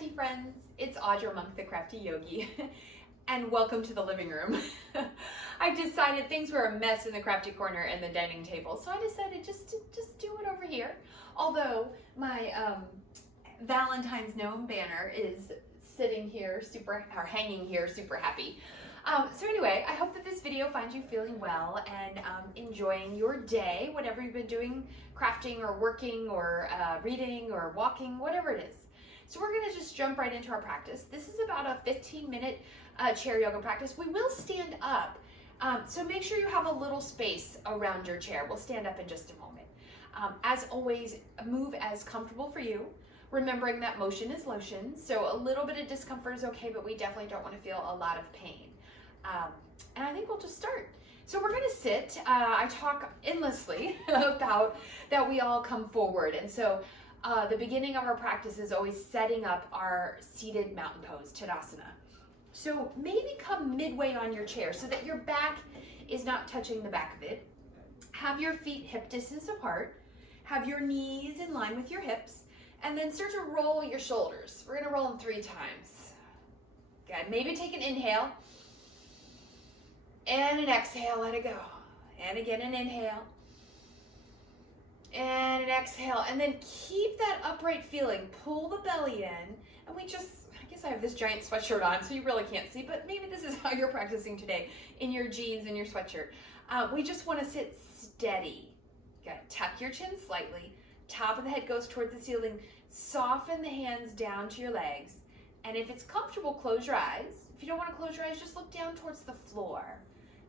crafty friends, it's Audra Monk, the Crafty Yogi, and welcome to the living room. I decided things were a mess in the crafty corner and the dining table, so I decided just do it over here. Although my Valentine's gnome banner is sitting here hanging here super happy. So anyway, I hope that this video finds you feeling well and enjoying your day, whatever you've been doing, crafting or working or reading or walking, whatever it is. So we're gonna just jump right into our practice. This is about a 15-minute chair yoga practice. We will stand up, so make sure you have a little space around your chair. We'll stand up in just a moment. As always, move as comfortable for you, remembering that motion is lotion, so a little bit of discomfort is okay, but we definitely don't want to feel a lot of pain. And I think we'll just start. So we're gonna sit. I talk endlessly about that we all come forward, and so the beginning of our practice is always setting up our seated mountain pose, Tadasana. So maybe come midway on your chair so that your back is not touching the back of it. Have your feet hip distance apart. Have your knees in line with your hips, and then start to roll your shoulders. We're gonna roll them 3 times. Good, maybe take an inhale, and an exhale, let it go. And again, an inhale, and an exhale, and then keep that upright feeling. Pull the belly in, and I guess I have this giant sweatshirt on, so you really can't see, but maybe this is how you're practicing today, in your jeans and your sweatshirt. We just wanna sit steady. Good, tuck your chin slightly, top of the head goes towards the ceiling, soften the hands down to your legs, and if it's comfortable, close your eyes. If you don't wanna close your eyes, just look down towards the floor.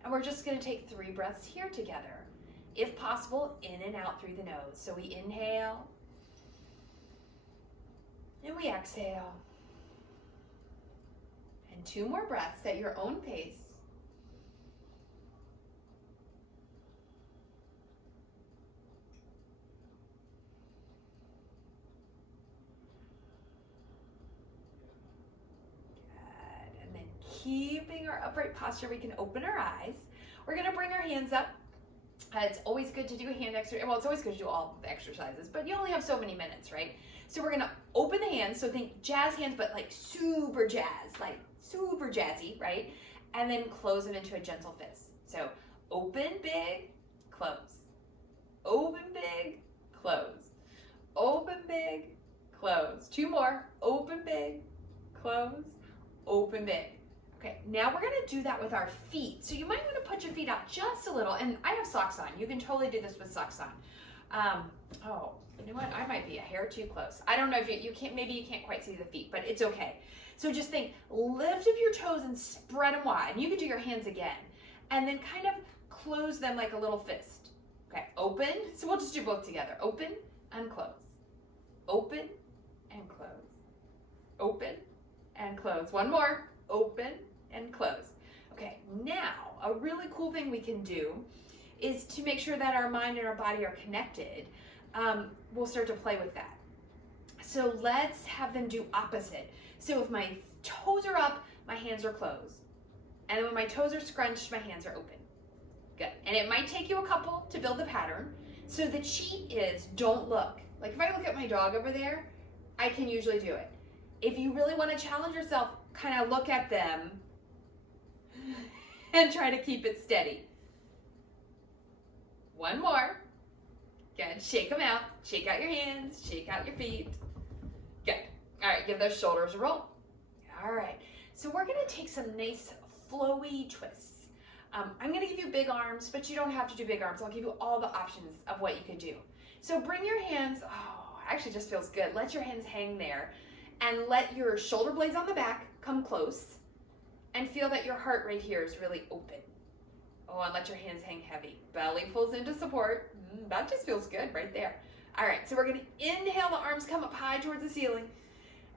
And we're just gonna take 3 breaths here together. If possible, in and out through the nose. So we inhale, and we exhale. And 2 more breaths at your own pace. Good, and then keeping our upright posture, we can open our eyes. We're gonna bring our hands up. It's always good to do a hand exercise. Well, it's always good to do all the exercises, but you only have so many minutes, right? So we're gonna open the hands, so think jazz hands, but like super jazz, like super jazzy, right? And then close them into a gentle fist. So open big, close. Open big, close. Open big, close. 2 more. Open big, close. Open big. Okay, now we're gonna do that with our feet. So you might wanna put your feet out just a little, and I have socks on. You can totally do this with socks on. Oh, you know what? I might be a hair too close. I don't know if you can't, maybe you can't quite see the feet, but it's okay. So just think, lift up your toes and spread them wide. And you can do your hands again. And then kind of close them like a little fist. Okay, open. So we'll just do both together. Open and close. Open and close. Open and close. 1 more. Open and close. Okay, now a really cool thing we can do is to make sure that our mind and our body are connected. We'll start to play with that. So let's have them do opposite. So if my toes are up, my hands are closed. And then when my toes are scrunched, my hands are open. Good. And it might take you a couple to build the pattern. So the cheat is don't look. Like if I look at my dog over there, I can usually do it. If you really want to challenge yourself, kind of look at them and try to keep it steady. 1 more. Good. Shake them out. Shake out your hands. Shake out your feet. Good. All right. Give those shoulders a roll. All right. So we're going to take some nice flowy twists. I'm going to give you big arms, but you don't have to do big arms. I'll give you all the options of what you can do. So bring your hands. Oh, actually just feels good. Let your hands hang there. And let your shoulder blades on the back come close, and feel that your heart right here is really open. Oh, and let your hands hang heavy. Belly pulls into support. That just feels good right there. All right, so we're gonna inhale, the arms come up high towards the ceiling.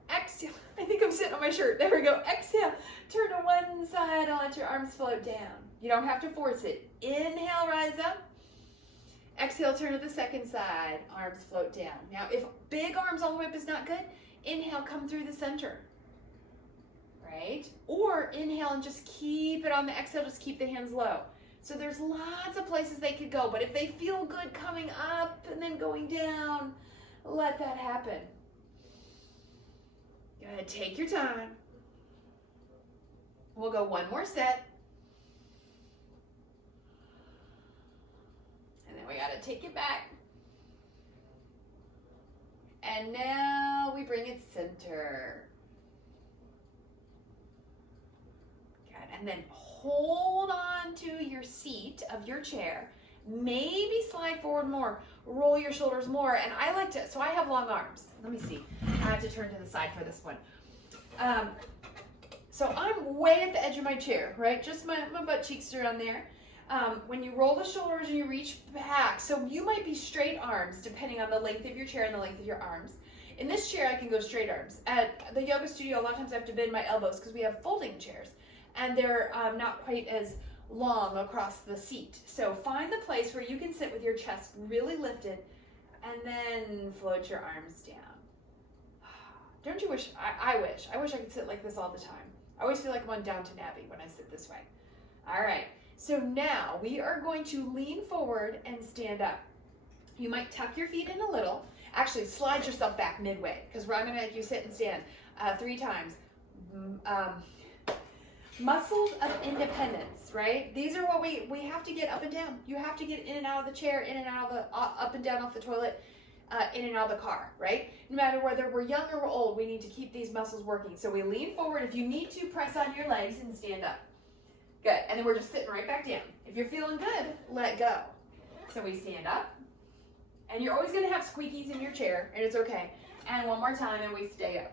Exhale, I think I'm sitting on my shirt. There we go. Exhale, turn to one side and let your arms float down. You don't have to force it. Inhale, rise up. Exhale, turn to the second side. Arms float down. Now, if big arms all the way up is not good, inhale, come through the center, right? Or inhale and just keep it on the exhale, just keep the hands low. So there's lots of places they could go, but if they feel good coming up and then going down, let that happen. Good, take your time. We'll go one more set. And then we gotta take it back. And now we bring it center. Good, and then hold on to your seat of your chair. Maybe slide forward more, roll your shoulders more. And I like to, so I have long arms. Let me see. I have to turn to the side for this one. So I'm way at the edge of my chair, right? Just my butt cheeks are on there. When you roll the shoulders and you reach back, so you might be straight arms depending on the length of your chair and the length of your arms. In this chair, I can go straight arms. At the yoga studio, a lot of times I have to bend my elbows because we have folding chairs and they're not quite as long across the seat. So find the place where you can sit with your chest really lifted and then float your arms down. Don't you wish, I wish I could sit like this all the time. I always feel like I'm on Downton Abbey when I sit this way. All right, so now we are going to lean forward and stand up. You might tuck your feet in a little. Actually, slide yourself back midway because I'm gonna make you sit and stand 3 times. Muscles of independence, right? These are what we have to get up and down. You have to get in and out of the chair, in and out of the, up and down off the toilet, in and out of the car, right? No matter whether we're young or we're old, we need to keep these muscles working. So we lean forward. If you need to, press on your legs and stand up. Good, and then we're just sitting right back down. If you're feeling good, let go. So we stand up, and you're always gonna have squeakies in your chair, and it's okay. And one more time, and we stay up.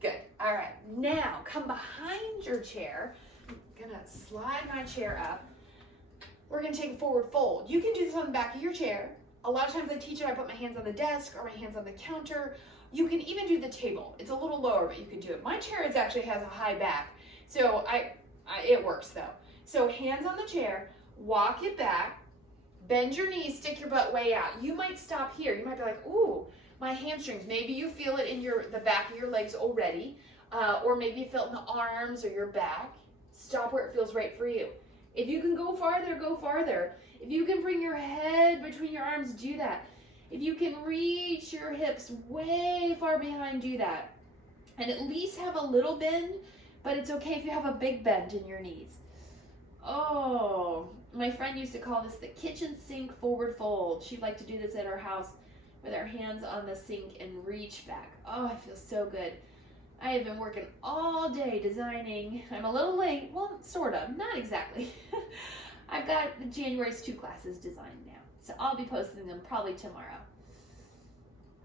Good, all right. Now, come behind your chair. I'm gonna slide my chair up. We're gonna take a forward fold. You can do this on the back of your chair. A lot of times I teach it, I put my hands on the desk or my hands on the counter. You can even do the table. It's a little lower, but you can do it. My chair actually has a high back, so it works though. So hands on the chair, walk it back, bend your knees, stick your butt way out. You might stop here. You might be like, ooh, my hamstrings. Maybe you feel it in the back of your legs already, or maybe you feel it in the arms or your back. Stop where it feels right for you. If you can go farther, go farther. If you can bring your head between your arms, do that. If you can reach your hips way far behind, do that. And at least have a little bend, but it's okay if you have a big bend in your knees. Oh, my friend used to call this the kitchen sink forward fold. She'd like to do this at her house with her hands on the sink and reach back. Oh, I feel so good. I have been working all day designing. I'm a little late. Well, sort of. Not exactly. I've got January's 2 classes designed now. So I'll be posting them probably tomorrow.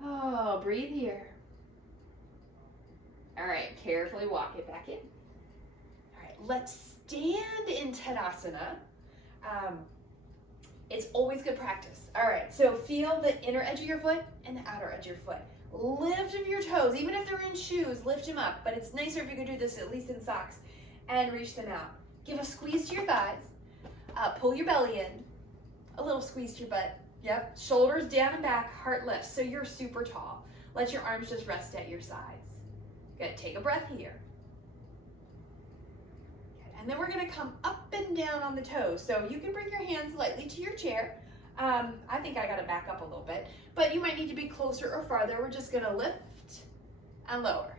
Oh, breathe here. All right, carefully walk it back in. All right, let's stand in Tadasana. It's always good practice. All right, so feel the inner edge of your foot and the outer edge of your foot. Lift up your toes, even if they're in shoes, lift them up. But it's nicer if you can do this at least in socks and reach them out. Give a squeeze to your thighs. Pull your belly in. A little squeeze to your butt. Yep. Shoulders down and back, heart lifts. So you're super tall. Let your arms just rest at your sides. Good. Take a breath here. Good. And then we're going to come up and down on the toes. So you can bring your hands lightly to your chair. I think I got to back up a little bit, but you might need to be closer or farther. We're just going to lift and lower.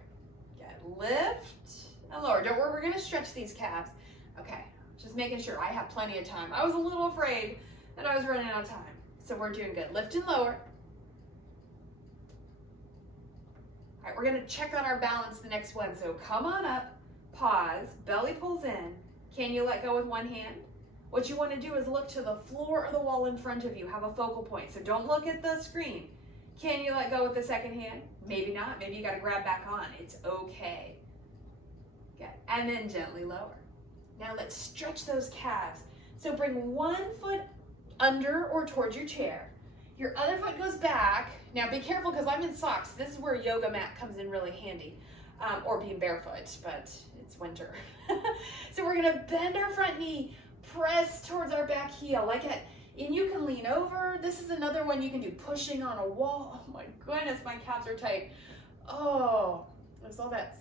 Good. Lift and lower. Don't worry, we're going to stretch these calves. Okay. Just making sure I have plenty of time. I was a little afraid that I was running out of time. So we're doing good. Lift and lower. All right, we're going to check on our balance the next one. So come on up, pause, belly pulls in. Can you let go with one hand? What you want to do is look to the floor or the wall in front of you. Have a focal point. So don't look at the screen. Can you let go with the second hand? Maybe not. Maybe you got to grab back on. It's okay. Good. And then gently lower. Now let's stretch those calves. So bring one foot under or towards your chair. Your other foot goes back. Now be careful because I'm in socks. This is where a yoga mat comes in really handy. Or being barefoot, but it's winter. So we're going to bend our front knee, press towards our back heel like it. And you can lean over. This is another one you can do, pushing on a wall. Oh my goodness, my calves are tight. Oh, there's all that.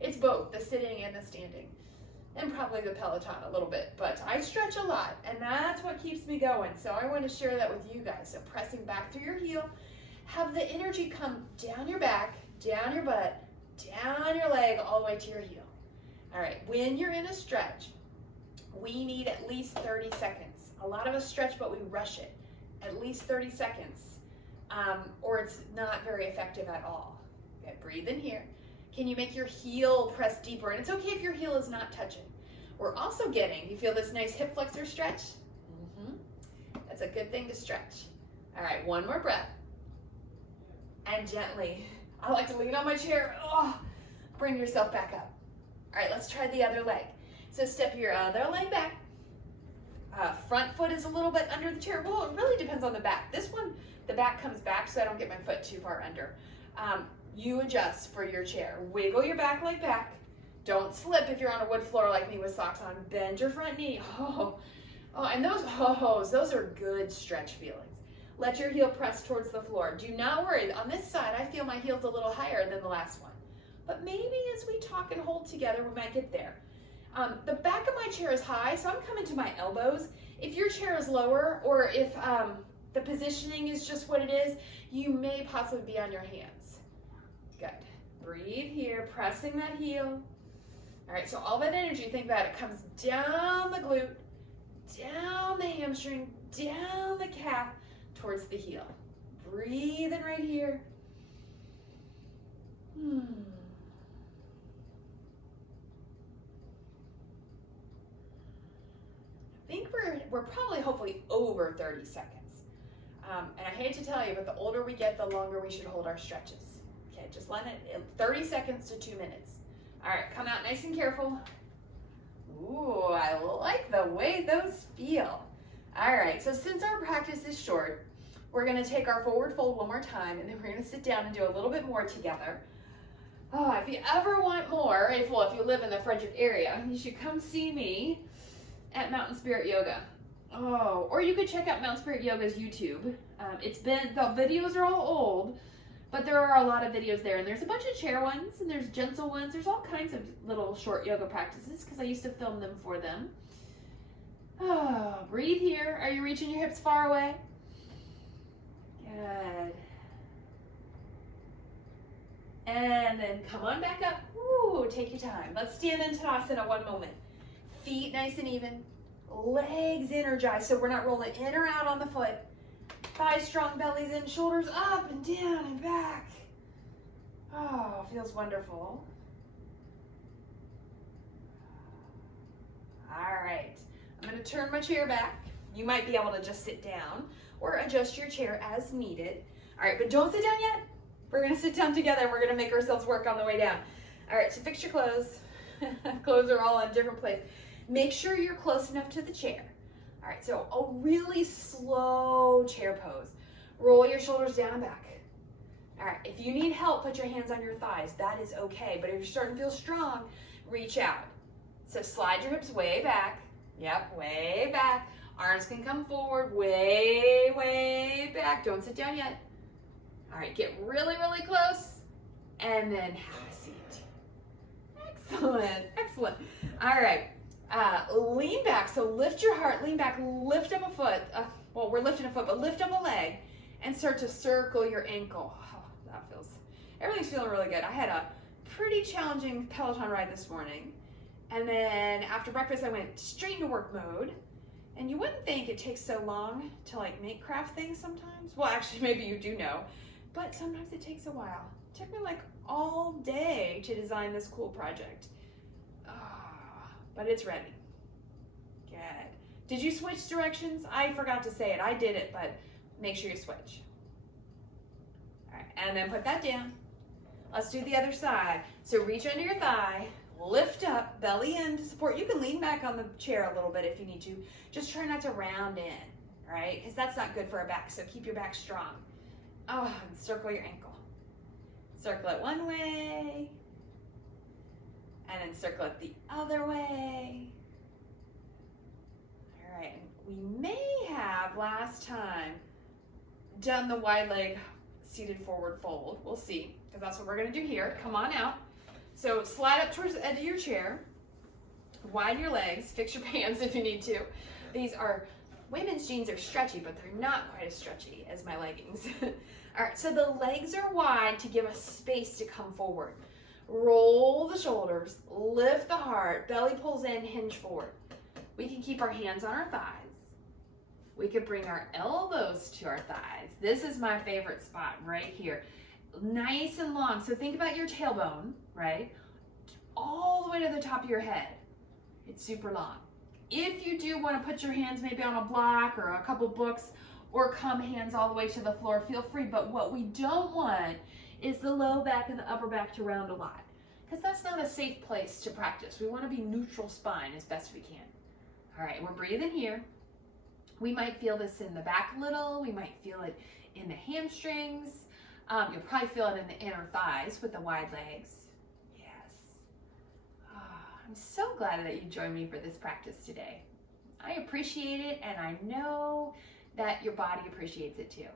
It's both the sitting and the standing. And probably the Peloton a little bit, but I stretch a lot, and that's what keeps me going. So I want to share that with you guys. So pressing back through your heel, have the energy come down your back, down your butt, down your leg all the way to your heel. All right, when you're in a stretch, we need at least 30 seconds. A lot of us stretch, but we rush it. At least 30 seconds, or it's not very effective at all. Okay, breathe in here. Can you make your heel press deeper? And it's okay if your heel is not touching. We're also getting, you feel this nice hip flexor stretch? That's a good thing to stretch. All right, one more breath. And gently, I like to lean on my chair. Oh, bring yourself back up. All right, let's try the other leg. So step your other leg back. Front foot is a little bit under the chair. Well, it really depends on the back. This one, the back comes back so I don't get my foot too far under. You adjust for your chair. Wiggle your back leg back. Don't slip if you're on a wood floor like me with socks on. Bend your front knee. Oh, and those are good stretch feelings. Let your heel press towards the floor. Do not worry. On this side, I feel my heel's a little higher than the last one. But maybe as we talk and hold together, we might get there. The back of my chair is high, so I'm coming to my elbows. If your chair is lower, or if the positioning is just what it is, you may possibly be on your hands. Good. Breathe here, pressing that heel. All right, so all that energy, think about it, comes down the glute, down the hamstring, down the calf, towards the heel. Breathe in right here. I think we're probably hopefully over 30 seconds. And I hate to tell you, but the older we get, the longer we should hold our stretches. Okay, just let it, 30 seconds to 2 minutes. All right, come out nice and careful. Ooh, I like the way those feel. All right, so since our practice is short, we're gonna take our forward fold one more time, and then we're gonna sit down and do a little bit more together. Oh, if you ever want more, if you live in the Frederick area, you should come see me at Mountain Spirit Yoga. Oh, or you could check out Mountain Spirit Yoga's YouTube. The videos are all old, but there are a lot of videos there, and there's a bunch of chair ones, and there's gentle ones. There's all kinds of little short yoga practices because I used to film them for them. Oh, breathe here. Are you reaching your hips far away? Good. And then come on back up. Ooh, take your time. Let's stand in Tadasana one moment. Feet nice and even. Legs energized so we're not rolling in or out on the foot. Thighs strong, bellies in, shoulders up and down and back. Oh, feels wonderful. All right. I'm going to turn my chair back. You might be able to just sit down or adjust your chair as needed. All right, but don't sit down yet. We're going to sit down together. We're going to make ourselves work on the way down. All right, so fix your clothes. Clothes are all in different places. Make sure you're close enough to the chair. All right, so a really slow chair pose. Roll your shoulders down and back. All right, if you need help, put your hands on your thighs. That is okay, but if you're starting to feel strong, reach out. So slide your hips way back. Yep, way back. Arms can come forward, way, way back. Don't sit down yet. All right, get really, really close, and then have a seat. Excellent, excellent. All right, lean back. So lift your heart, lean back, lift up a foot. Well, we're lifting a foot, but lift up a leg and start to circle your ankle. Oh, everything's feeling really good. I had a pretty challenging Peloton ride this morning. And then after breakfast, I went straight into work mode. And you wouldn't think it takes so long to make craft things sometimes. Well, actually, maybe you do know, but sometimes it takes a while. It took me all day to design this cool project. But it's ready. Good. Did you switch directions? I forgot to say it. I did it, but make sure you switch. All right, and then put that down. Let's do the other side. So reach under your thigh, lift up, belly in to support. You can lean back on the chair a little bit if you need to. Just try not to round in, all right? Because that's not good for our back, so keep your back strong. Oh, and circle your ankle. Circle it one way, and then circle it the other way. All right, we may have last time done the wide leg seated forward fold. We'll see, because that's what we're gonna do here. Come on out. So slide up towards the edge of your chair, widen your legs, fix your pants if you need to. Women's jeans are stretchy, but they're not quite as stretchy as my leggings. All right, so the legs are wide to give us space to come forward. Roll the shoulders, lift the heart, belly pulls in, hinge forward. We can keep our hands on our thighs. We could bring our elbows to our thighs. This is my favorite spot right here. Nice and long. So think about your tailbone, right? All the way to the top of your head. It's super long. If you do want to put your hands maybe on a block or a couple books or come hands all the way to the floor, feel free. But what we don't want is the low back and the upper back to round a lot, because that's not a safe place to practice. We want to be neutral spine as best we can. All right, we're breathing here. We might feel this in the back a little. We might feel it in the hamstrings. You'll probably feel it in the inner thighs with the wide legs. Yes. Oh, I'm so glad that you joined me for this practice today. I appreciate it, and I know that your body appreciates it too.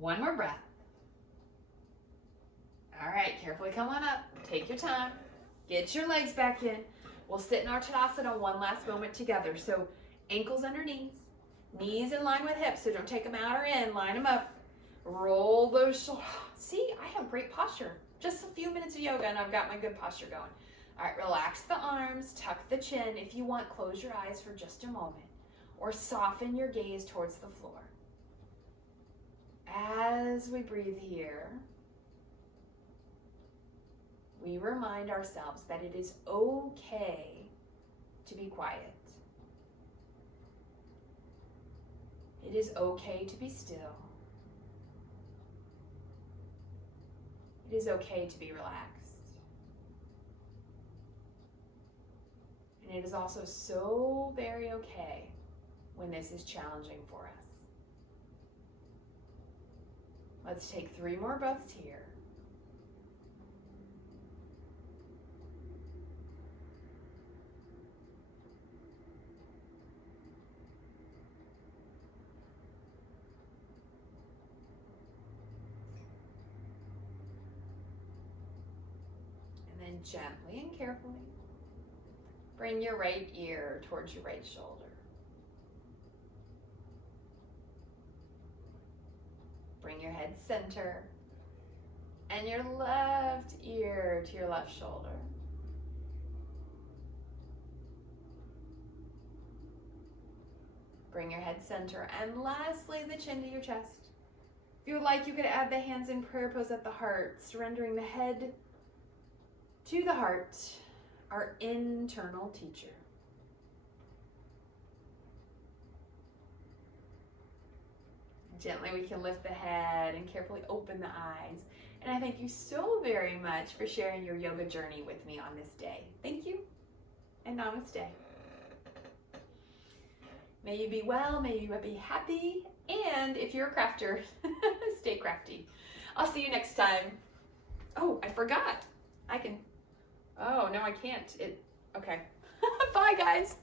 One more breath. All right, carefully come on up. Take your time. Get your legs back in. We'll sit in our Tadasana one last moment together. So ankles under knees, knees in line with hips, so don't take them out or in, line them up. Roll those shoulders. See, I have great posture. Just a few minutes of yoga and I've got my good posture going. All right, relax the arms, tuck the chin. If you want, close your eyes for just a moment or soften your gaze towards the floor. As we breathe here, we remind ourselves that it is okay to be quiet. It is okay to be still. It is okay to be relaxed. And it is also so very okay when this is challenging for us. Let's take 3 more breaths here. And then gently and carefully, bring your right ear towards your right shoulder. Bring your head center and your left ear to your left shoulder. Bring your head center and lastly the chin to your chest. If you would like, you could add the hands in prayer pose at the heart, surrendering the head to the heart, our internal teacher. Gently we can lift the head and carefully open the eyes. And I thank you so very much for sharing your yoga journey with me on this day. Thank you, and namaste. May you be well, may you be happy, and if you're a crafter, stay crafty. I'll see you next time. Oh, I forgot. Oh, no, I can't. Okay. Bye, guys.